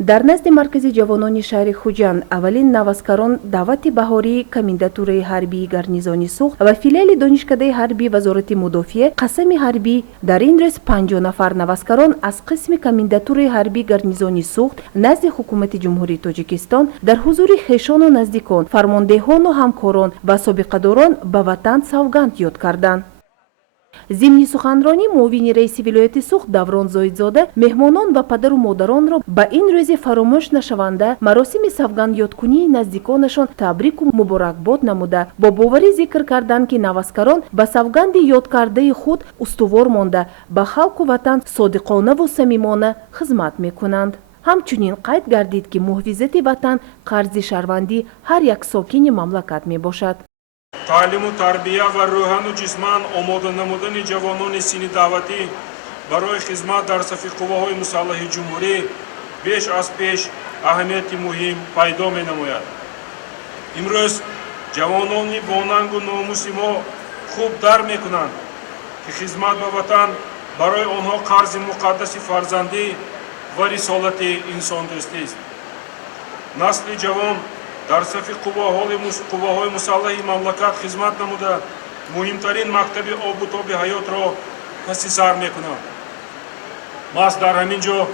дар назди маркази ҷавонони шаҳри хуҷанд аввалин навазкарон даъвати баҳории комендатураи ҳарбии гарнизони суғд ва филиали донишкадаи ҳарбии вазорати мудофиа қасами ҳарбӣ дар ин рӯз 50 нафар навазкарон аз қисми комендатураи ҳарбии гарнизони суғд назди ҳукумати ҷумҳурии тоҷикистон дар ҳузури хешону наздикон фармондеҳону ҳамкорон ва собиқадорон ба ватан савганд ёд карданд. зимни суханронӣ муовини раиси вилояти суғд Даврон Зоидзода меҳмонон ва падару модаронро ба ин рӯзи фаромӯш нашаванда маросими савгандёдкунии наздиконашон табрику муборакбод намуда бо боварӣ зикр карданд ки навазкарон ба савганди ёдкардаи худ устувор монда ба халку ватан содиқонаву самимона хизмат мекунанд. ҳамчунин қайд гардид ки муҳофизати ватан қарзи шаҳрвандӣ ҳар як сокини мамлакат мебошад. تعلیم و تربیه و روحان و جسمان آماده نمودن جوانان سنی دعوتی برای خدمت در صف قواهای مسلح جمهوری بیش از پیش اهمیت مهم پیدا می نماید. امروز جوانان باننگ و ناموس ما خوب درک میکنند که خدمت به وطن برای آنها قرض مقدس فرزندی و رسالت انسان دوستی است. نسل جوان در صف قواهای مسلح مملکت خدمت نموده مهمترین مکتب آب و تاب حیات را پس سر میکنند. ماست در همین جا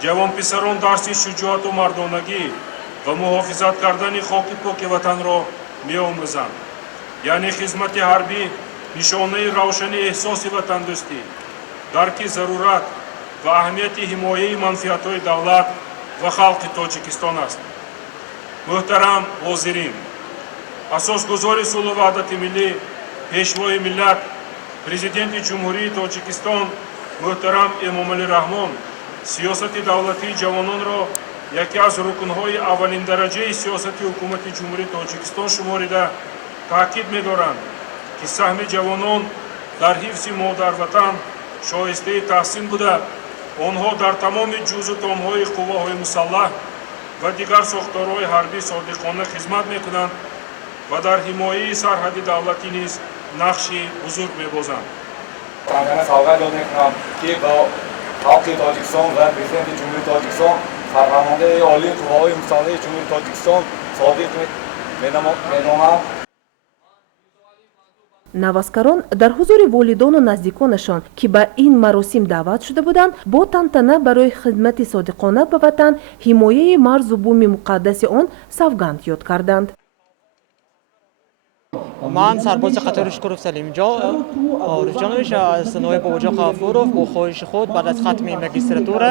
جوان پسران درس شجاعت و مردانگی و محافظت کردن خاک پاک وطن را می‌آموزند. یعنی خدمت حربی نشانه روشن احساس وطن دوستی، درک ضرورت و اهمیت حمایت منفعت‌های دولت و خلق تاجیکستان است. محترم حاضرین، اساسگزار صلح و وحدت ملی، پیشوای ملت، پرزیدنت جمهوری تاجیکستان محترم امامعلی رحمان سیاست دولتی جوانان را یکی از رکنهای اولین درجه سیاست حکومت جمهوری تاجیکستان شماریده تاکید می‌دارند که سهم جوانان در حفظ مادر وطن شایسته تحسین بوده آنها در تمام جز و طامهای قواهای مسلح و دیگر ساختارهای حربی صادقانه خدمت میکنند و در حمایت سرحد دولتی نیز نقشی بزرگ میبازند. من سوگند یاد میکنم که با خلق تاجیکستان و پرزیدنت جمهوری تاجیکستان فرمانده عالی قواهای مسلح جمهوری تاجیکستان صادق می‌دانم. навазкарон дар ҳузури волидону наздиконашон ки ба ин маросим даъват шуда буданд бо тантана барои хидмати содиқона ба ватан ҳимояи марзу буми муқаддаси он савганд ёд карданд. من سرباز قطار شکروف سلیمجا عارف جانویش از نایب باباجان غفورов با خواهش خود بعد از ختم ماجستراتور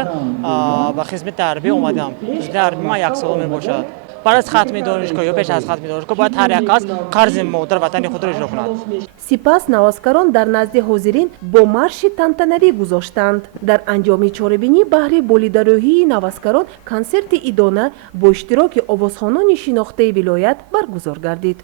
به خدمت حربی اومدم. خدمت حربی من یک سال می باشد. بعد از ختم دانشگاه یا پیش از ختم دانشگاه باید هر یک کس قرض مادر وطن خود را اجرا کند. سپس навазкарон дар назди ҳозирин бо марши тантанавӣ гузоштанд. дар анҷоми чорабинӣ баҳри болидароҳии навазкарон консерти идона бо иштироки овозхонони шинохтаи вилоят баргузор гардид.